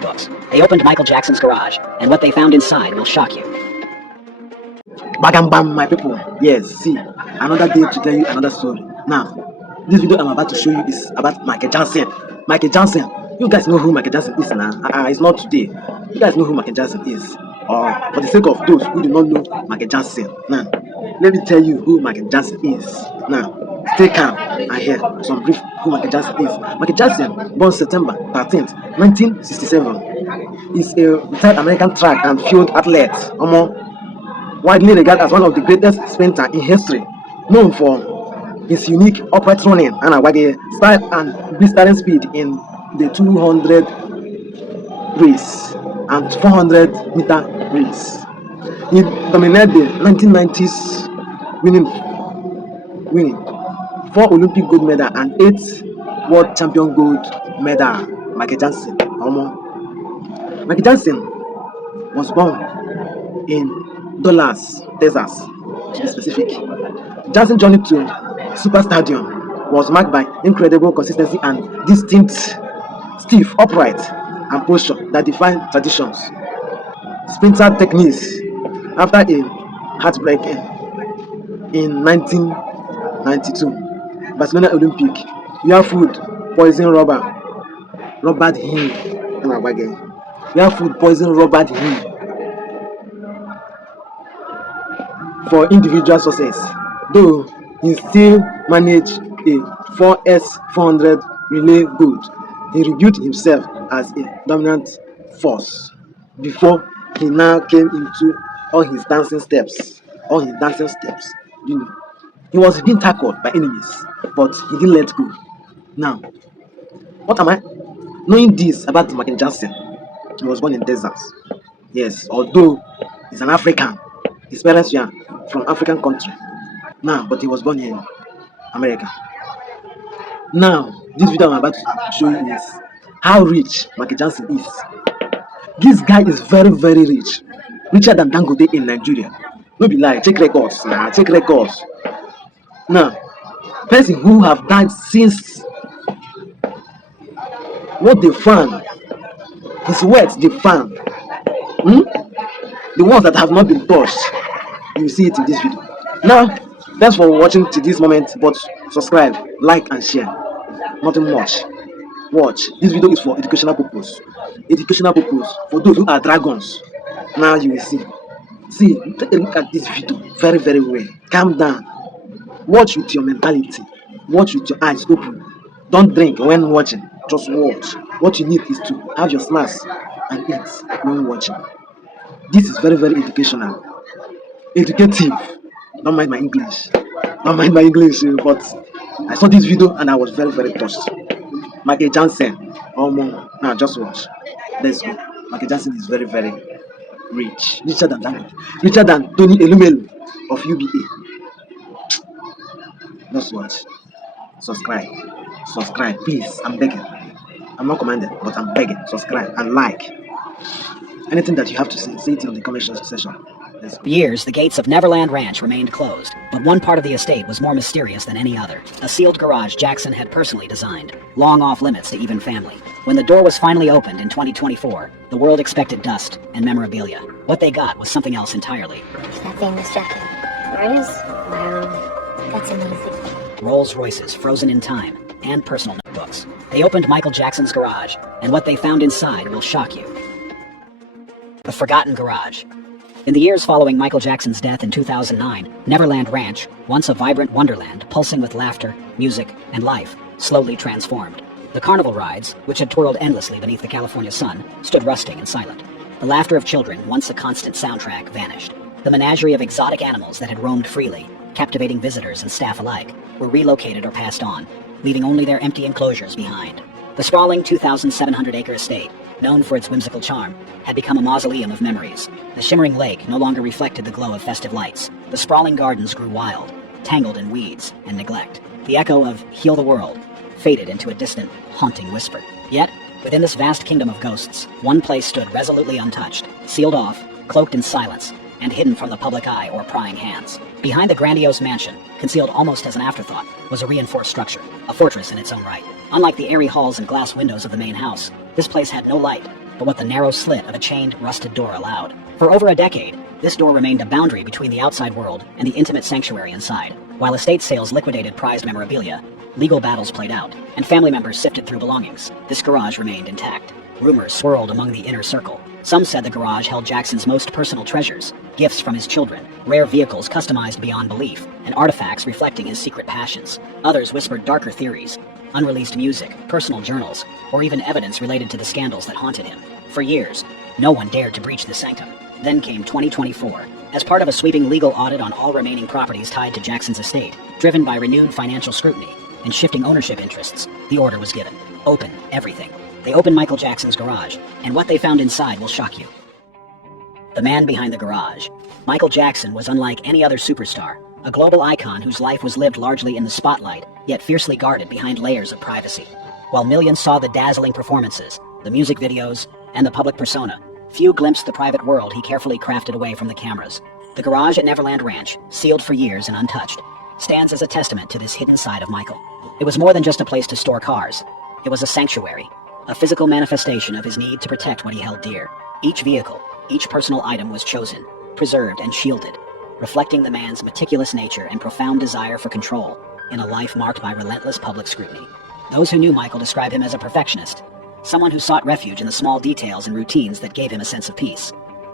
books. They opened Michael Jackson's garage, and what they found inside will shock you. Bam bam, my people. Yes, see, another day to tell you another story. Now, this video I'm about to show you is about Michael Jackson. Michael Jackson. You guys know who Michael Jackson is now. It's not today. You guys know who Michael Jackson is. Or for the sake of those who do not know Michael Jackson, now let me tell you who Michael Jackson is. Now, stay calm and hear some brief who Michael Jackson is. Michael Jackson, born September 13th, 1967, is a retired American track and field athlete. Widely regarded as one of the greatest sprinters in history, known for his unique upright running and a style and blistering speed in the 200 race and 400-meter race. He dominated the 1990s, winning 4 Olympic gold medals and 8 world champion gold medals. Michael Jackson. Michael Jackson was born in Dallas, Texas, to be specific. Jackson's journey to superstardom was marked by incredible consistency and distinct, stiff, upright, and posture that defined traditions. Sprinter techniques. After a heartbreak in 1992 Barcelona Olympic, you have food poison Robert Hinn. You have food poison Robert Hinn. For individual success, though he still managed a 4x400 relay gold, he reviewed himself as a dominant force before he now came into all his dancing steps. You know, he was being tackled by enemies, but he didn't let go. Now, what am I? Knowing this about Michael Jackson, he was born in Texas. Yes, although he's an African, his parents were from African country. Now, but he was born in America. Now, this video I'm about to show you is how rich Michael Jackson is. This guy is very, very rich. Richer than Dangote in Nigeria. No be lie, check records. Check records. Now, person who have died since what they found, his words they found. The ones that have not been touched, you see it in this video. Now, thanks for watching to this moment, but subscribe, like and share. Nothing much. Watch. This video is for educational purpose. Educational purpose for those who are dragons. Now you will see. See, take a look at this video very, very well. Calm down. Watch with your mentality. Watch with your eyes open. Don't drink when watching. Just watch. What you need is to have your snacks and eat when watching. This is very, very educational. Educative. Don't mind my English. Don't mind my English, but I saw this video and I was very, very touched. Michael Jackson. Now just watch. Let's go. Michael Jackson is very, very rich. Richer than Dangote. Richer than Tony Elumelu of UBA. Just watch. Subscribe. Subscribe, please. I'm begging. I'm not commanded, but I'm begging. Subscribe and like. Anything that you have to say it in the comment section. For years, the gates of Neverland Ranch remained closed, but one part of the estate was more mysterious than any other. A sealed garage Jackson had personally designed, long off limits to even family. When the door was finally opened in 2024, the world expected dust and memorabilia. What they got was something else entirely. That famous jacket. There it is. Wow, that's amazing. Rolls Royces frozen in time, and personal notebooks. They opened Michael Jackson's garage, and what they found inside will shock you. The Forgotten Garage. In the years following Michael Jackson's death in 2009, Neverland Ranch, once a vibrant wonderland pulsing with laughter, music, and life, slowly transformed. The carnival rides, which had twirled endlessly beneath the California sun, stood rusting and silent. The laughter of children, once a constant soundtrack, vanished. The menagerie of exotic animals that had roamed freely, captivating visitors and staff alike, were relocated or passed on, leaving only their empty enclosures behind. The sprawling 2,700-acre estate, known for its whimsical charm, had become a mausoleum of memories. The shimmering lake no longer reflected the glow of festive lights. The sprawling gardens grew wild, tangled in weeds and neglect. The echo of "Heal the World" faded into a distant, haunting whisper. Yet, within this vast kingdom of ghosts, one place stood resolutely untouched, sealed off, cloaked in silence, and hidden from the public eye or prying hands. Behind the grandiose mansion, concealed almost as an afterthought, was a reinforced structure, a fortress in its own right. Unlike the airy halls and glass windows of the main house, this place had no light, but what the narrow slit of a chained, rusted door allowed. For over a decade, this door remained a boundary between the outside world and the intimate sanctuary inside. While estate sales liquidated prized memorabilia, legal battles played out, and family members sifted through belongings, this garage remained intact. Rumors swirled among the inner circle. Some said the garage held Jackson's most personal treasures, gifts from his children, rare vehicles customized beyond belief, and artifacts reflecting his secret passions. Others whispered darker theories, unreleased music, personal journals, or even evidence related to the scandals that haunted him. For years, no one dared to breach the sanctum. Then came 2024. As part of a sweeping legal audit on all remaining properties tied to Jackson's estate, driven by renewed financial scrutiny and shifting ownership interests, the order was given. Open everything. They opened Michael Jackson's garage, and what they found inside will shock you. The man behind the garage. Michael Jackson was unlike any other superstar, a global icon whose life was lived largely in the spotlight, yet fiercely guarded behind layers of privacy. While millions saw the dazzling performances, the music videos, and the public persona, few glimpsed the private world he carefully crafted away from the cameras. The garage at Neverland Ranch, sealed for years and untouched, stands as a testament to this hidden side of Michael. It was more than just a place to store cars. It was a sanctuary, a physical manifestation of his need to protect what he held dear. Each vehicle, each personal item was chosen, preserved, and shielded, reflecting the man's meticulous nature and profound desire for control in a life marked by relentless public scrutiny. Those who knew Michael described him as a perfectionist, someone who sought refuge in the small details and routines that gave him a sense of peace.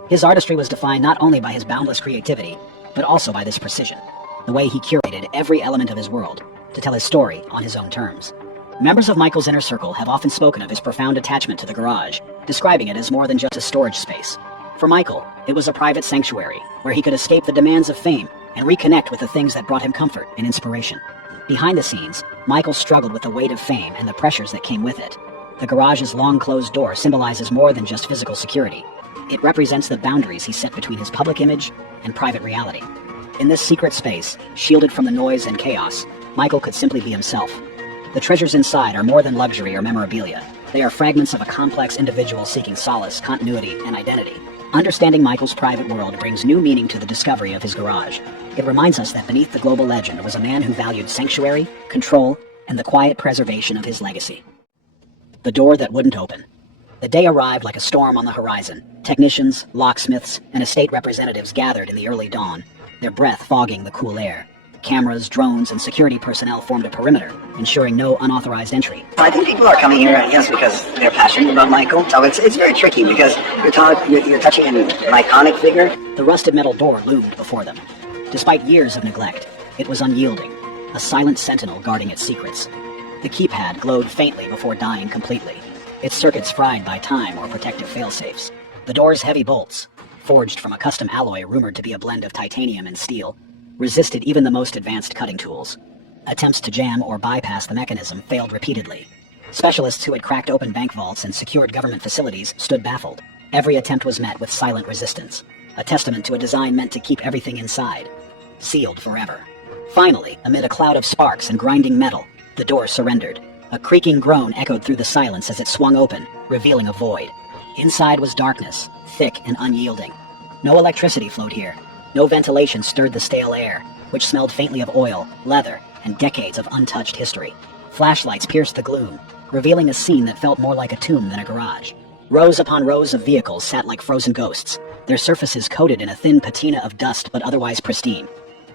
His artistry was defined not only by his boundless creativity, but also by this precision, the way he curated every element of his world to tell his story on his own terms. Members of Michael's inner circle have often spoken of his profound attachment to the garage, describing it as more than just a storage space. For Michael, it was a private sanctuary where he could escape the demands of fame and reconnect with the things that brought him comfort and inspiration. Behind the scenes, Michael struggled with the weight of fame and the pressures that came with it. The garage's long closed door symbolizes more than just physical security. It represents the boundaries he set between his public image and private reality. In this secret space, shielded from the noise and chaos, Michael could simply be himself. The treasures inside are more than luxury or memorabilia. They are fragments of a complex individual seeking solace, continuity, and identity. Understanding Michael's private world brings new meaning to the discovery of his garage. It reminds us that beneath the global legend was a man who valued sanctuary, control, and the quiet preservation of his legacy. The door that wouldn't open. The day arrived like a storm on the horizon. Technicians, locksmiths, and estate representatives gathered in the early dawn, their breath fogging the cool air. Cameras, drones, and security personnel formed a perimeter, ensuring no unauthorized entry. I think people are coming here, yes, because they're passionate about Michael. So it's very tricky because you're touching an iconic figure. The rusted metal door loomed before them. Despite years of neglect, it was unyielding, a silent sentinel guarding its secrets. The keypad glowed faintly before dying completely, its circuits fried by time or protective failsafes. The door's heavy bolts, forged from a custom alloy rumored to be a blend of titanium and steel, resisted even the most advanced cutting tools. Attempts to jam or bypass the mechanism failed repeatedly. Specialists who had cracked open bank vaults and secured government facilities stood baffled. Every attempt was met with silent resistance, a testament to a design meant to keep everything inside, sealed forever. Finally, amid a cloud of sparks and grinding metal, the door surrendered. A creaking groan echoed through the silence as it swung open, revealing a void. Inside was darkness, thick and unyielding. No electricity flowed here. No ventilation stirred the stale air, which smelled faintly of oil, leather, and decades of untouched history. Flashlights pierced the gloom, revealing a scene that felt more like a tomb than a garage. Rows upon rows of vehicles sat like frozen ghosts, their surfaces coated in a thin patina of dust but otherwise pristine.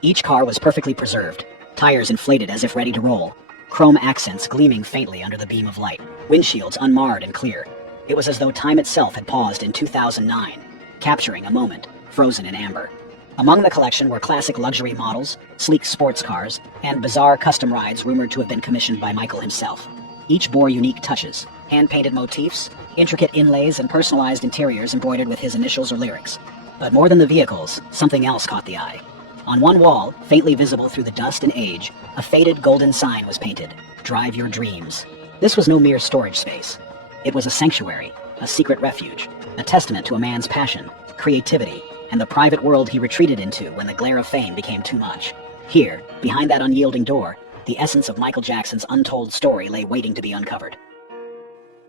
Each car was perfectly preserved, tires inflated as if ready to roll, chrome accents gleaming faintly under the beam of light, windshields unmarred and clear. It was as though time itself had paused in 2009, capturing a moment, frozen in amber. Among the collection were classic luxury models, sleek sports cars, and bizarre custom rides rumored to have been commissioned by Michael himself. Each bore unique touches, hand-painted motifs, intricate inlays, and personalized interiors embroidered with his initials or lyrics. But more than the vehicles, something else caught the eye. On one wall, faintly visible through the dust and age, a faded golden sign was painted, "Drive Your Dreams." This was no mere storage space. It was a sanctuary, a secret refuge, a testament to a man's passion, creativity, and the private world he retreated into when the glare of fame became too much. Here, behind that unyielding door, the essence of Michael Jackson's untold story lay waiting to be uncovered.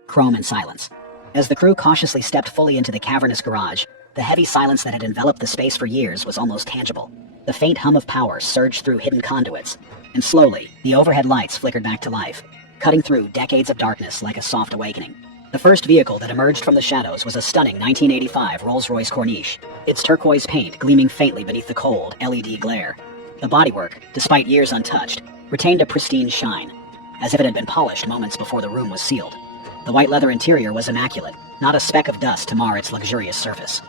Chrome and silence. As the crew cautiously stepped fully into the cavernous garage, the heavy silence that had enveloped the space for years was almost tangible. The faint hum of power surged through hidden conduits, and slowly, the overhead lights flickered back to life, cutting through decades of darkness like a soft awakening. The first vehicle that emerged from the shadows was a stunning 1985 Rolls-Royce Corniche, its turquoise paint gleaming faintly beneath the cold LED glare. The bodywork, despite years untouched, retained a pristine shine, as if it had been polished moments before the room was sealed. The white leather interior was immaculate, not a speck of dust to mar its luxurious surface.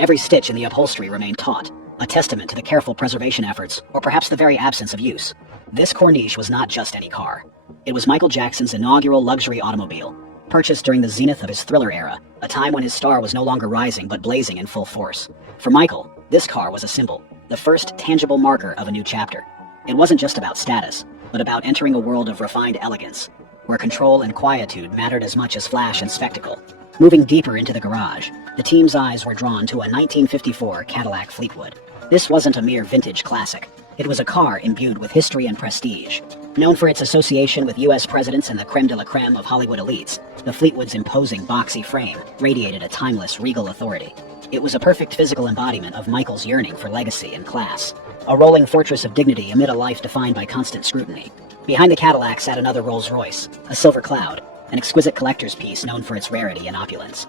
Every stitch in the upholstery remained taut, a testament to the careful preservation efforts, or perhaps the very absence of use. This Corniche was not just any car. It was Michael Jackson's inaugural luxury automobile, purchased during the zenith of his Thriller era, a time when his star was no longer rising but blazing in full force. For Michael, this car was a symbol, the first tangible marker of a new chapter. It wasn't just about status, but about entering a world of refined elegance, where control and quietude mattered as much as flash and spectacle. Moving deeper into the garage, the team's eyes were drawn to a 1954 Cadillac Fleetwood. This wasn't a mere vintage classic. It was a car imbued with history and prestige. Known for its association with U.S. presidents and the creme de la creme of Hollywood elites, the Fleetwood's imposing boxy frame radiated a timeless, regal authority. It was a perfect physical embodiment of Michael's yearning for legacy and class, a rolling fortress of dignity amid a life defined by constant scrutiny. Behind the Cadillac sat another Rolls-Royce, a silver cloud, an exquisite collector's piece known for its rarity and opulence.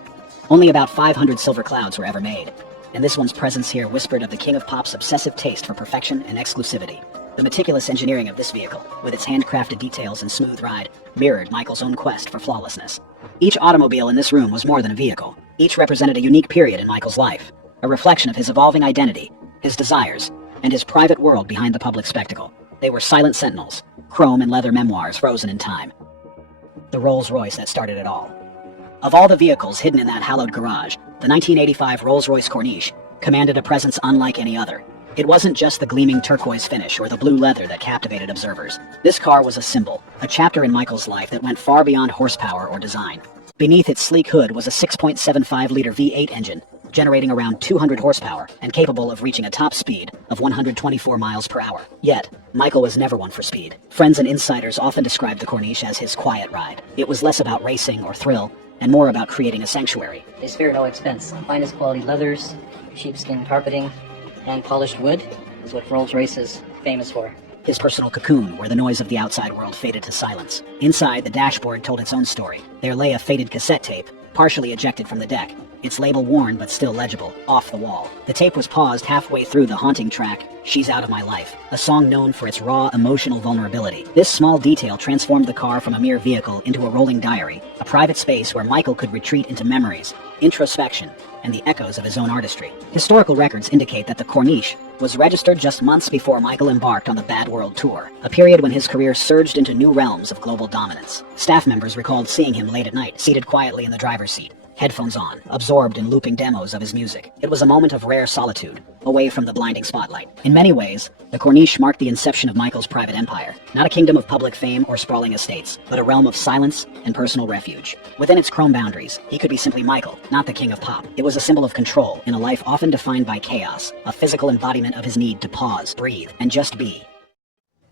Only about 500 silver clouds were ever made, and this one's presence here whispered of the king of pop's obsessive taste for perfection and exclusivity. The meticulous engineering of this vehicle, with its handcrafted details and smooth ride, mirrored Michael's own quest for flawlessness. Each automobile in this room was more than a vehicle. Each represented a unique period in Michael's life, a reflection of his evolving identity, his desires, and his private world behind the public spectacle. They were silent sentinels, chrome and leather memoirs frozen in time. The Rolls-Royce that started it all. Of all the vehicles hidden in that hallowed garage, the 1985 Rolls-Royce Corniche commanded a presence unlike any other. It wasn't just the gleaming turquoise finish or the blue leather that captivated observers. This car was a symbol, a chapter in Michael's life that went far beyond horsepower or design. Beneath its sleek hood was a 6.75-liter V8 engine, generating around 200 horsepower and capable of reaching a top speed of 124 miles per hour. Yet, Michael was never one for speed. Friends and insiders often described the Corniche as his quiet ride. It was less about racing or thrill, and more about creating a sanctuary. They spare no expense. Finest quality leathers, sheepskin carpeting, and polished wood is what Rolls-Royce is famous for. His personal cocoon, where the noise of the outside world faded to silence. Inside, the dashboard told its own story. There lay a faded cassette tape, partially ejected from the deck, its label worn but still legible, off the wall. The tape was paused halfway through the haunting track, She's Out of My Life, a song known for its raw, emotional vulnerability. This small detail transformed the car from a mere vehicle into a rolling diary, a private space where Michael could retreat into memories, introspection, and the echoes of his own artistry. Historical records indicate that the Corniche was registered just months before Michael embarked on the Bad World Tour, a period when his career surged into new realms of global dominance. Staff members recalled seeing him late at night, seated quietly in the driver's seat, headphones on, absorbed in looping demos of his music. It was a moment of rare solitude, away from the blinding spotlight. In many ways, the Corniche marked the inception of Michael's private empire, not a kingdom of public fame or sprawling estates, but a realm of silence and personal refuge. Within its chrome boundaries, he could be simply Michael, not the king of pop. It was a symbol of control in a life often defined by chaos, a physical embodiment of his need to pause, breathe, and just be.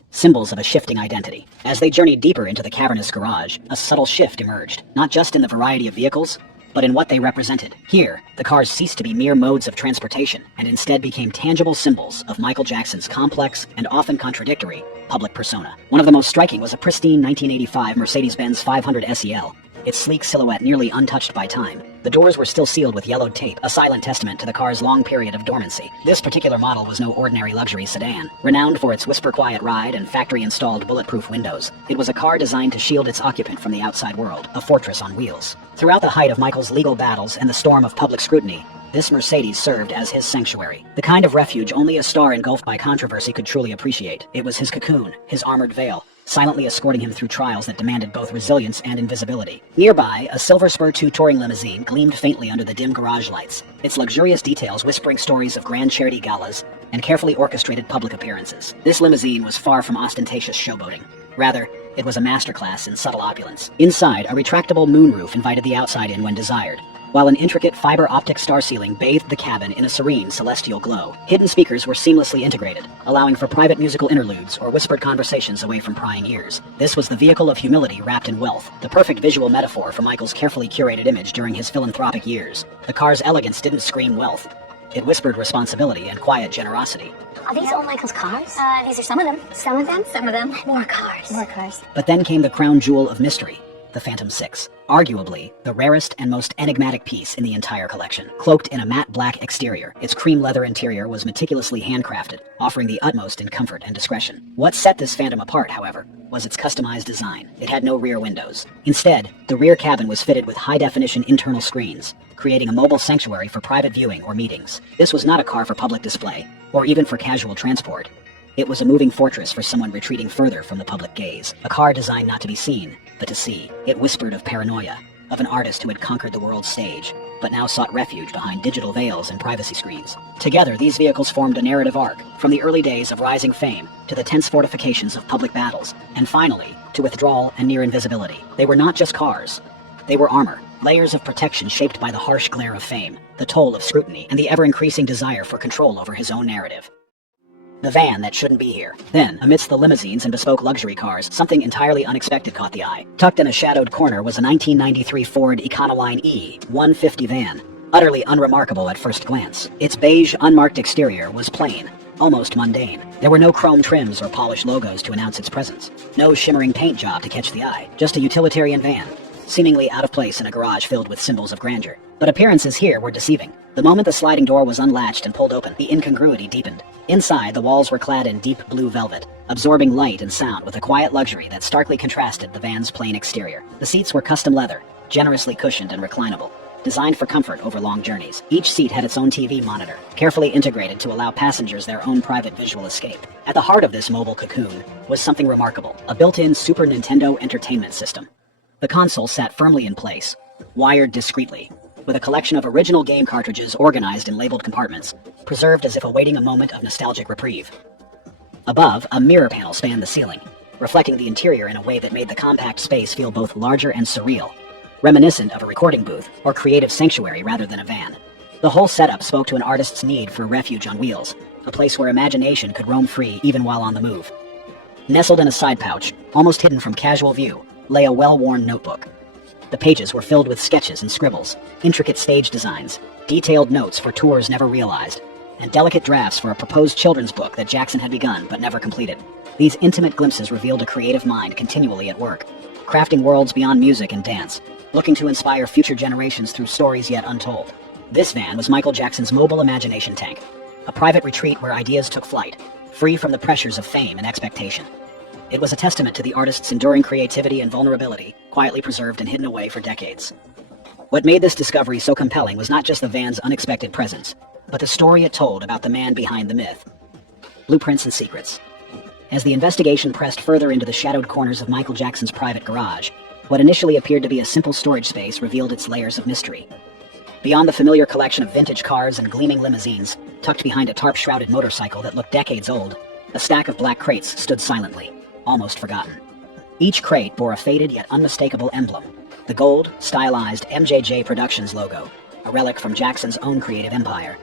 Symbols of a shifting identity. As they journeyed deeper into the cavernous garage, a subtle shift emerged, not just in the variety of vehicles, but in what they represented. Here, the cars ceased to be mere modes of transportation and instead became tangible symbols of Michael Jackson's complex and often contradictory public persona. One of the most striking was a pristine 1985 Mercedes-Benz 500 SEL, its sleek silhouette nearly untouched by time. The doors were still sealed with yellowed tape, a silent testament to the car's long period of dormancy. This particular model was no ordinary luxury sedan. Renowned for its whisper-quiet ride and factory-installed bulletproof windows, it was a car designed to shield its occupant from the outside world, a fortress on wheels. Throughout the height of Michael's legal battles and the storm of public scrutiny, this Mercedes served as his sanctuary, the kind of refuge only a star engulfed by controversy could truly appreciate. It was his cocoon, his armored veil, silently escorting him through trials that demanded both resilience and invisibility. Nearby, a Silver Spur 2 touring limousine gleamed faintly under the dim garage lights, its luxurious details whispering stories of grand charity galas and carefully orchestrated public appearances. This limousine was far from ostentatious showboating. Rather, it was a masterclass in subtle opulence. Inside, a retractable moonroof invited the outside in when desired, while an intricate fiber-optic star ceiling bathed the cabin in a serene celestial glow. Hidden speakers were seamlessly integrated, allowing for private musical interludes or whispered conversations away from prying ears. This was the vehicle of humility wrapped in wealth, the perfect visual metaphor for Michael's carefully curated image during his philanthropic years. The car's elegance didn't scream wealth. It whispered responsibility and quiet generosity. Are these all Michael's cars? These are some of them. Some of them? Some of them. More cars. More cars. But then came the crown jewel of mystery, the Phantom 6, arguably the rarest and most enigmatic piece in the entire collection. Cloaked in a matte black exterior, its cream leather interior was meticulously handcrafted, offering the utmost in comfort and discretion. What set this Phantom apart, however, was its customized design. It had no rear windows. Instead, the rear cabin was fitted with high-definition internal screens, creating a mobile sanctuary for private viewing or meetings. This was not a car for public display, or even for casual transport. It was a moving fortress for someone retreating further from the public gaze. A car designed not to be seen, but to see. It whispered of paranoia, of an artist who had conquered the world's stage, but now sought refuge behind digital veils and privacy screens. Together, these vehicles formed a narrative arc, from the early days of rising fame to the tense fortifications of public battles, and finally, to withdrawal and near invisibility. They were not just cars. They were armor, layers of protection shaped by the harsh glare of fame, the toll of scrutiny, and the ever-increasing desire for control over his own narrative. The van that shouldn't be here. Then, amidst the limousines and bespoke luxury cars, something entirely unexpected caught the eye. Tucked in a shadowed corner was a 1993 Ford Econoline E150 van, utterly unremarkable at first glance. Its beige, unmarked exterior was plain, almost mundane. There were no chrome trims or polished logos to announce its presence. No shimmering paint job to catch the eye. Just a utilitarian van, seemingly out of place in a garage filled with symbols of grandeur. But appearances here were deceiving. The moment the sliding door was unlatched and pulled open, the incongruity deepened. Inside, the walls were clad in deep blue velvet, absorbing light and sound with a quiet luxury that starkly contrasted the van's plain exterior. The seats were custom leather, generously cushioned and reclinable, designed for comfort over long journeys. Each seat had its own TV monitor, carefully integrated to allow passengers their own private visual escape. At the heart of this mobile cocoon was something remarkable, a built-in Super Nintendo entertainment system. The console sat firmly in place, wired discreetly, with a collection of original game cartridges organized in labeled compartments, preserved as if awaiting a moment of nostalgic reprieve. Above, a mirror panel spanned the ceiling, reflecting the interior in a way that made the compact space feel both larger and surreal, reminiscent of a recording booth or creative sanctuary rather than a van. The whole setup spoke to an artist's need for refuge on wheels, a place where imagination could roam free even while on the move. Nestled in a side pouch, almost hidden from casual view, lay a well-worn notebook. The pages were filled with sketches and scribbles, intricate stage designs, detailed notes for tours never realized, and delicate drafts for a proposed children's book that Jackson had begun but never completed. These intimate glimpses revealed a creative mind continually at work, crafting worlds beyond music and dance, looking to inspire future generations through stories yet untold. This van was Michael Jackson's mobile imagination tank, a private retreat where ideas took flight, free from the pressures of fame and expectation. It was a testament to the artist's enduring creativity and vulnerability, quietly preserved and hidden away for decades. What made this discovery so compelling was not just the van's unexpected presence, but the story it told about the man behind the myth. Blueprints and secrets. As the investigation pressed further into the shadowed corners of Michael Jackson's private garage, what initially appeared to be a simple storage space revealed its layers of mystery. Beyond the familiar collection of vintage cars and gleaming limousines, tucked behind a tarp-shrouded motorcycle that looked decades old, a stack of black crates stood silently, almost forgotten. Each crate bore a faded yet unmistakable emblem, the gold, stylized MJJ Productions logo, a relic from Jackson's own creative empire.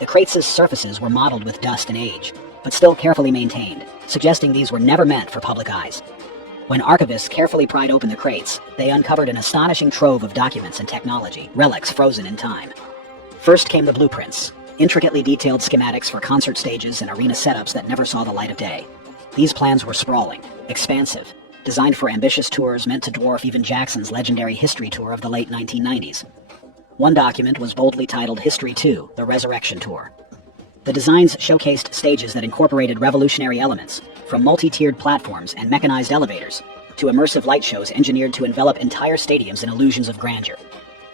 The crates' surfaces were mottled with dust and age, but still carefully maintained, suggesting these were never meant for public eyes. When archivists carefully pried open the crates, they uncovered an astonishing trove of documents and technology, relics frozen in time. First came the blueprints, intricately detailed schematics for concert stages and arena setups that never saw the light of day. These plans were sprawling, expansive, designed for ambitious tours meant to dwarf even Jackson's legendary History Tour of the late 1990s. One document was boldly titled History 2, The Resurrection Tour. The designs showcased stages that incorporated revolutionary elements, from multi-tiered platforms and mechanized elevators, to immersive light shows engineered to envelop entire stadiums in illusions of grandeur.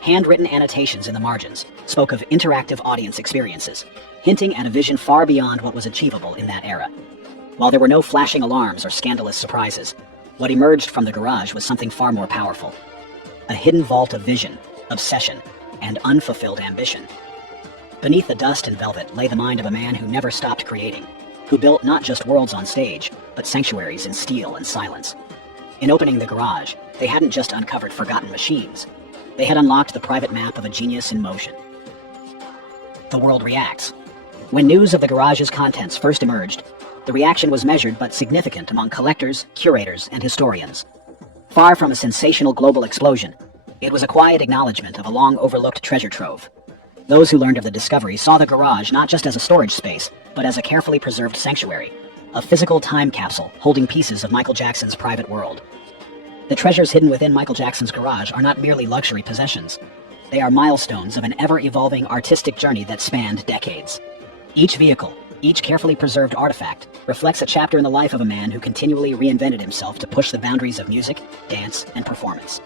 Handwritten annotations in the margins spoke of interactive audience experiences, hinting at a vision far beyond what was achievable in that era. While there were no flashing alarms or scandalous surprises, what emerged from the garage was something far more powerful. A hidden vault of vision, obsession, and unfulfilled ambition. Beneath the dust and velvet lay the mind of a man who never stopped creating, who built not just worlds on stage, but sanctuaries in steel and silence. In opening the garage, they hadn't just uncovered forgotten machines. They had unlocked the private map of a genius in motion. The world reacts. When news of the garage's contents first emerged, the reaction was measured but significant among collectors, curators, and historians. Far from a sensational global explosion, it was a quiet acknowledgement of a long-overlooked treasure trove. Those who learned of the discovery saw the garage not just as a storage space, but as a carefully preserved sanctuary, a physical time capsule holding pieces of Michael Jackson's private world. The treasures hidden within Michael Jackson's garage are not merely luxury possessions. They are milestones of an ever-evolving artistic journey that spanned decades. Each vehicle, each carefully preserved artifact, reflects a chapter in the life of a man who continually reinvented himself to push the boundaries of music, dance, and performance.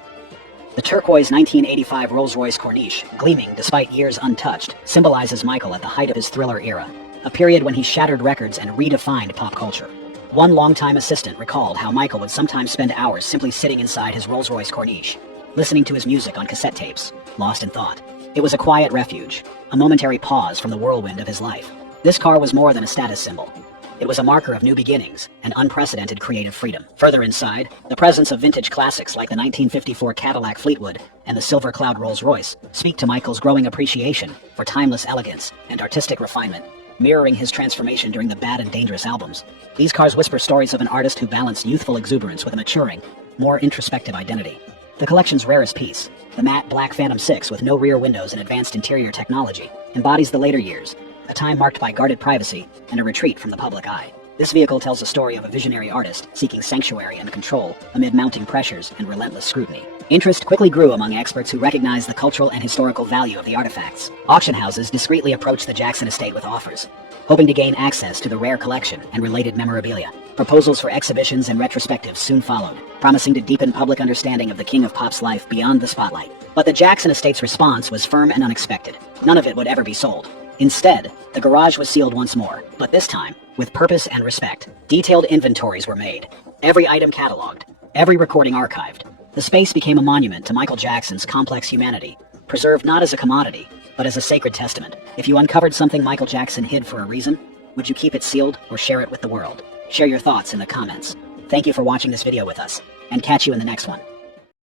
The turquoise 1985 Rolls-Royce Corniche, gleaming despite years untouched, symbolizes Michael at the height of his Thriller era, a period when he shattered records and redefined pop culture. One longtime assistant recalled how Michael would sometimes spend hours simply sitting inside his Rolls-Royce Corniche, listening to his music on cassette tapes, lost in thought. It was a quiet refuge, a momentary pause from the whirlwind of his life. This car was more than a status symbol. It was a marker of new beginnings and unprecedented creative freedom. Further inside, the presence of vintage classics like the 1954 Cadillac Fleetwood and the Silver Cloud Rolls-Royce speak to Michael's growing appreciation for timeless elegance and artistic refinement, mirroring his transformation during the Bad and Dangerous albums. These cars whisper stories of an artist who balanced youthful exuberance with a maturing, more introspective identity. The collection's rarest piece, the matte black Phantom 6 with no rear windows and advanced interior technology, embodies the later years, a time marked by guarded privacy and a retreat from the public eye. This vehicle tells the story of a visionary artist seeking sanctuary and control amid mounting pressures and relentless scrutiny. Interest quickly grew among experts who recognized the cultural and historical value of the artifacts. Auction houses discreetly approached the Jackson estate with offers, hoping to gain access to the rare collection and related memorabilia. Proposals for exhibitions and retrospectives soon followed, promising to deepen public understanding of the king of pop's life beyond the spotlight. But the Jackson estate's response was firm and unexpected. None of it would ever be sold. Instead, the garage was sealed once more, but this time, with purpose and respect. Detailed inventories were made, every item cataloged, every recording archived. The space became a monument to Michael Jackson's complex humanity, preserved not as a commodity, but as a sacred testament. If you uncovered something Michael Jackson hid for a reason, would you keep it sealed or share it with the world? Share your thoughts in the comments. Thank you for watching this video with us, and catch you in the next one.